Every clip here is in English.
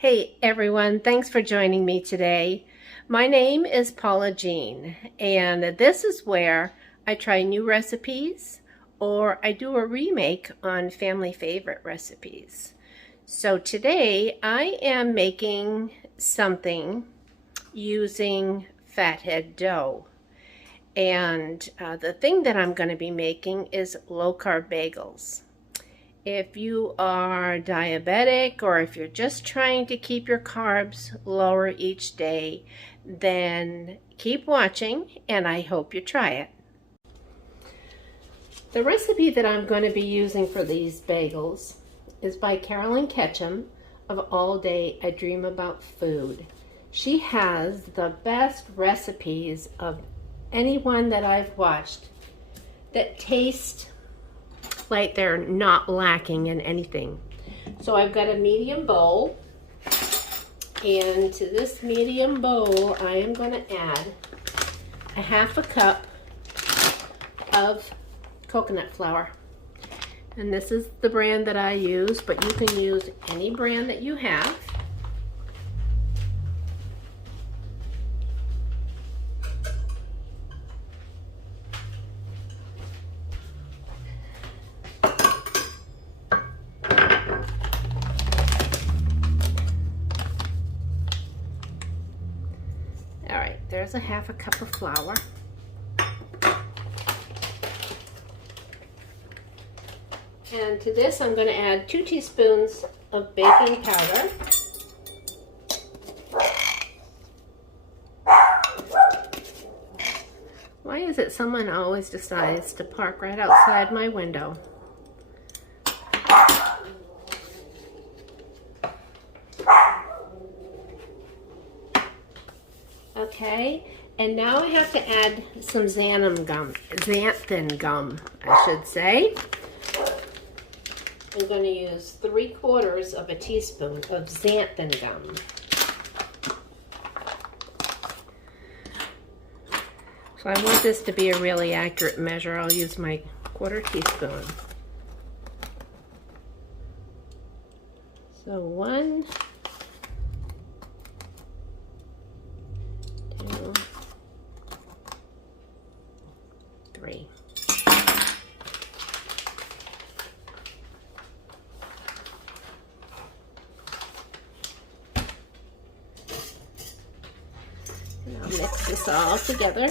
Hey everyone, thanks for joining me today. My name is Paula Jean, and this is where I try new recipes or I do a remake on family favorite recipes. So today I am making something using Fathead dough. And the thing that I'm going to be making is low-carb bagels. If you are diabetic or if you're just trying to keep your carbs lower each day, then keep watching and I hope you try it. The recipe that I'm going to be using for these bagels is by Carolyn Ketchum of All Day I Dream About Food. She has the best recipes of anyone that I've watched that taste like they're not lacking in anything. So I've got a medium bowl, and to this medium bowl I am going to add a half a cup of coconut flour. And this is the brand that I use, but you can use any brand that you have. There's a half a cup of flour. And to this I'm going to add 2 teaspoons of baking powder. Why is it someone always decides to park right outside my window? Okay, and now I have to add some xanthan gum, I should say. I'm going to use 3/4 of a teaspoon of xanthan gum. So I want this to be a really accurate measure. I'll use my 1/4 teaspoon. So 1, 2, 3. And I'll mix this all together.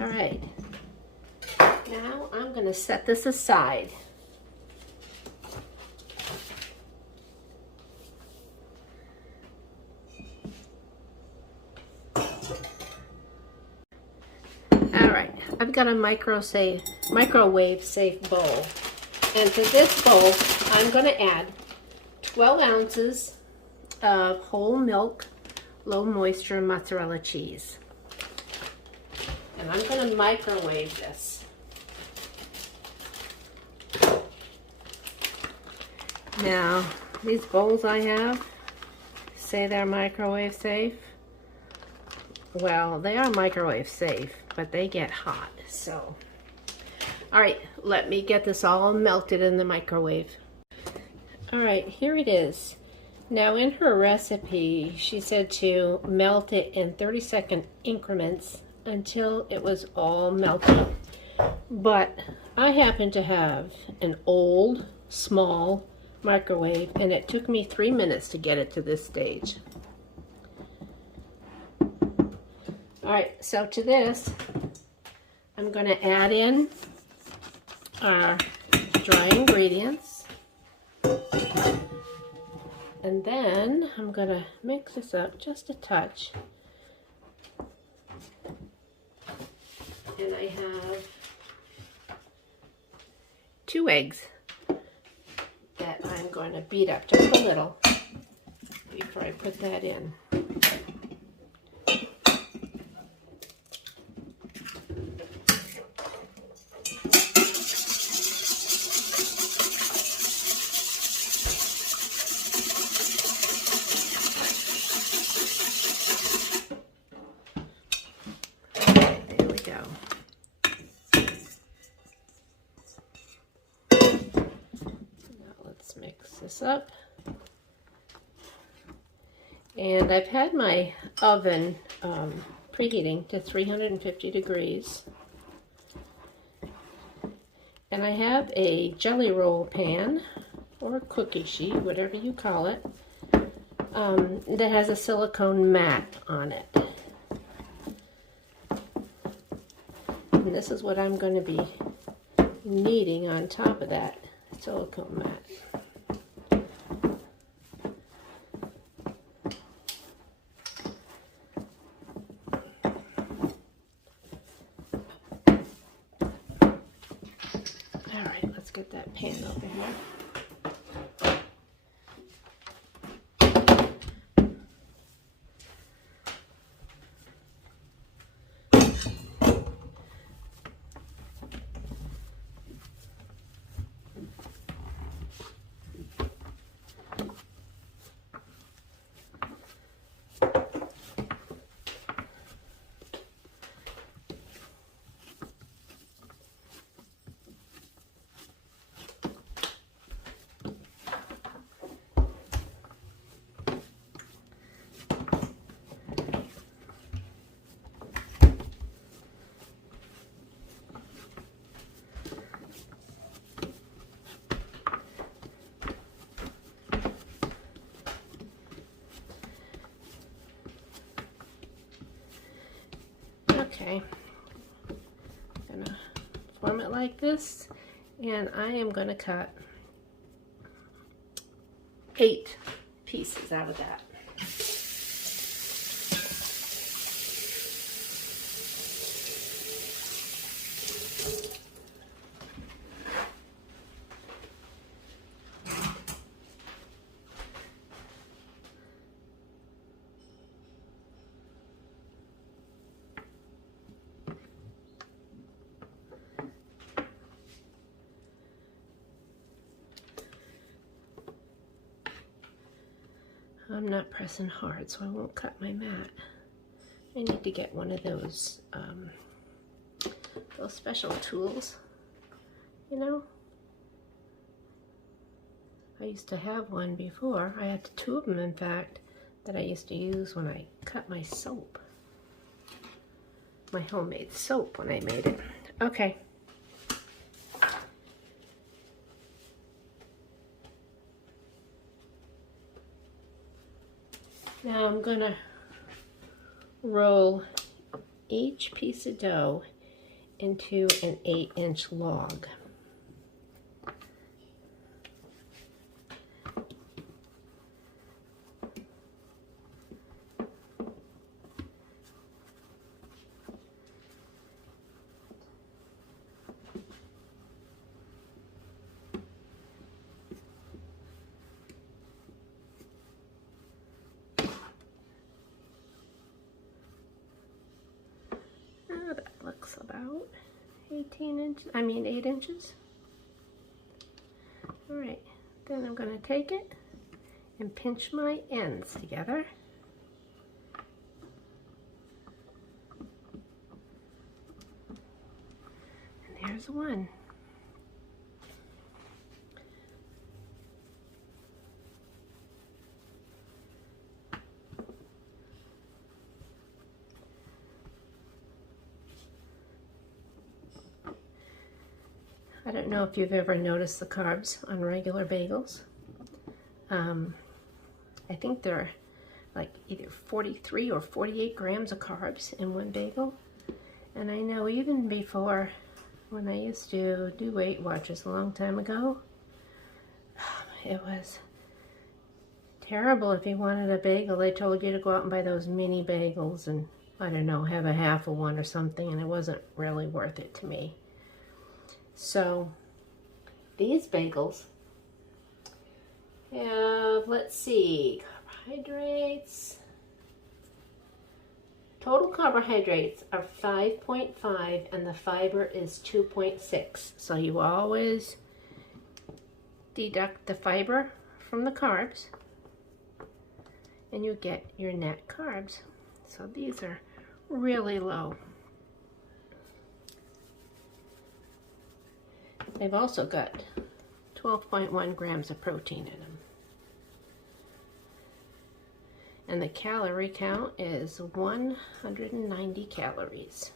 All right. Now I'm going to set this aside. Alright, I've got a microwave safe bowl. And to this bowl, I'm going to add 12 ounces of whole milk, low moisture mozzarella cheese. And I'm going to microwave this. Now, these bowls I have say they're microwave safe. Well, they are microwave safe, but they get hot, so. All right, let me get this all melted in the microwave. All right, here it is. Now in her recipe, she said to melt it in 30-second increments until it was all melted. But I happen to have an old, small microwave, and it took me 3 minutes to get it to this stage. Alright, so to this, I'm going to add in our dry ingredients. And then I'm going to mix this up just a touch. And I have 2 eggs that I'm going to beat up just a little before I put that in. this up. And I've had my oven preheating to 350 degrees. And I have a jelly roll pan, or cookie sheet, whatever you call it, that has a silicone mat on it. And this is what I'm going to be kneading on top of that silicone mat. Alright, let's get that pan over here. Okay, I'm gonna form it like this, and I am gonna cut 8 pieces out of that. I'm not pressing hard, so I won't cut my mat. I need to get one of those special tools, you know. I used to have one before. I had 2 of them, in fact, that I used to use when I cut my soap. My homemade soap when I made it. Okay. Now I'm gonna roll each piece of dough into an 8-inch log. That looks about 8 inches. All right, then I'm going to take it and pinch my ends together. And there's one. I don't know if you've ever noticed the carbs on regular bagels. I think they're like either 43 or 48 grams of carbs in one bagel. And I know even before, when I used to do Weight Watchers a long time ago, it was terrible. If you wanted a bagel, they told you to go out and buy those mini bagels and, I don't know, have a half of one or something, and it wasn't really worth it to me. So these bagels have, let's see, carbohydrates. Total carbohydrates are 5.5 and the fiber is 2.6. So you always deduct the fiber from the carbs and you get your net carbs. So these are really low. They've also got 12.1 grams of protein in them. And the calorie count is 190 calories.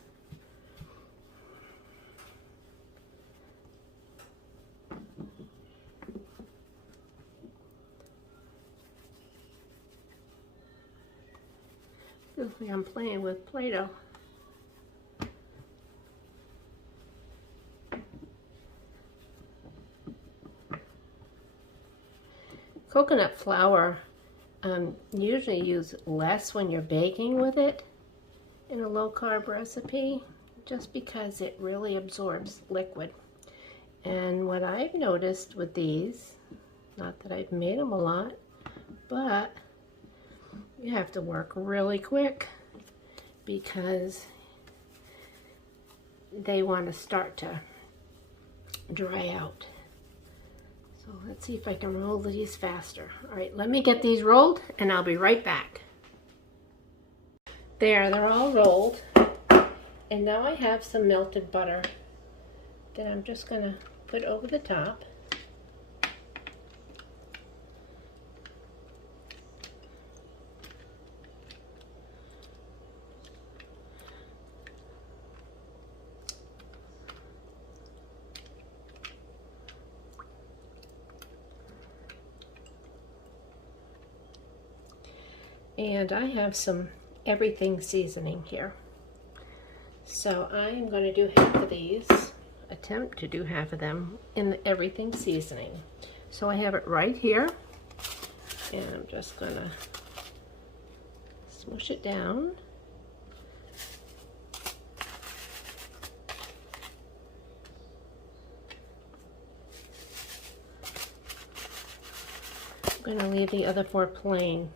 Feels like I'm playing with Play-Doh. Coconut flour, usually use less when you're baking with it in a low-carb recipe, just because it really absorbs liquid. And what I've noticed with these, not that I've made them a lot, but you have to work really quick because they want to start to dry out. So let's see if I can roll these faster. All right, let me get these rolled and I'll be right back. There, they're all rolled. And now I have some melted butter that I'm just gonna put over the top. And I have some everything seasoning here. So I am going to do half of these, attempt to do half of them in the everything seasoning. So I have it right here, and I'm just going to smush it down. I'm going to leave the other 4 plain.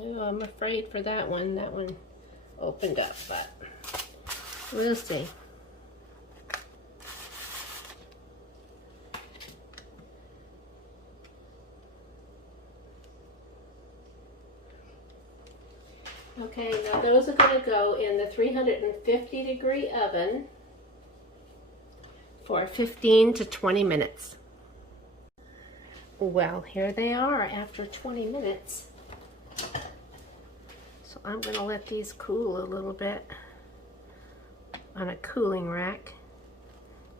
Oh, I'm afraid for that one. That one opened up, but we'll see. Okay, now those are going to go in the 350-degree oven for 15 to 20 minutes. Well, here they are after 20 minutes. So I'm going to let these cool a little bit on a cooling rack,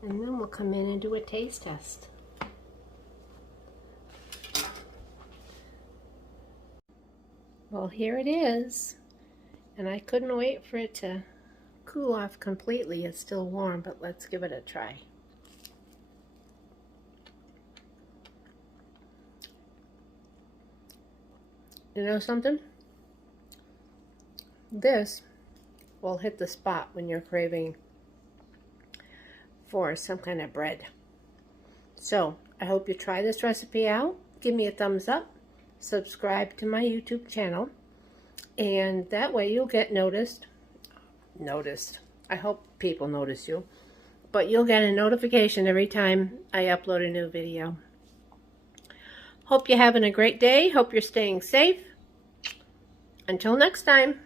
and then we'll come in and do a taste test. Well, here it is, and I couldn't wait for it to cool off completely. It's still warm, but let's give it a try. You know something? This will hit the spot when you're craving for some kind of bread. So I hope you try this recipe out. Give me a thumbs up, subscribe to my YouTube channel, and that way you'll get noticed. I hope people notice you, but you'll get a notification every time I upload a new video. Hope you're having a great day. Hope you're staying safe. Until next time.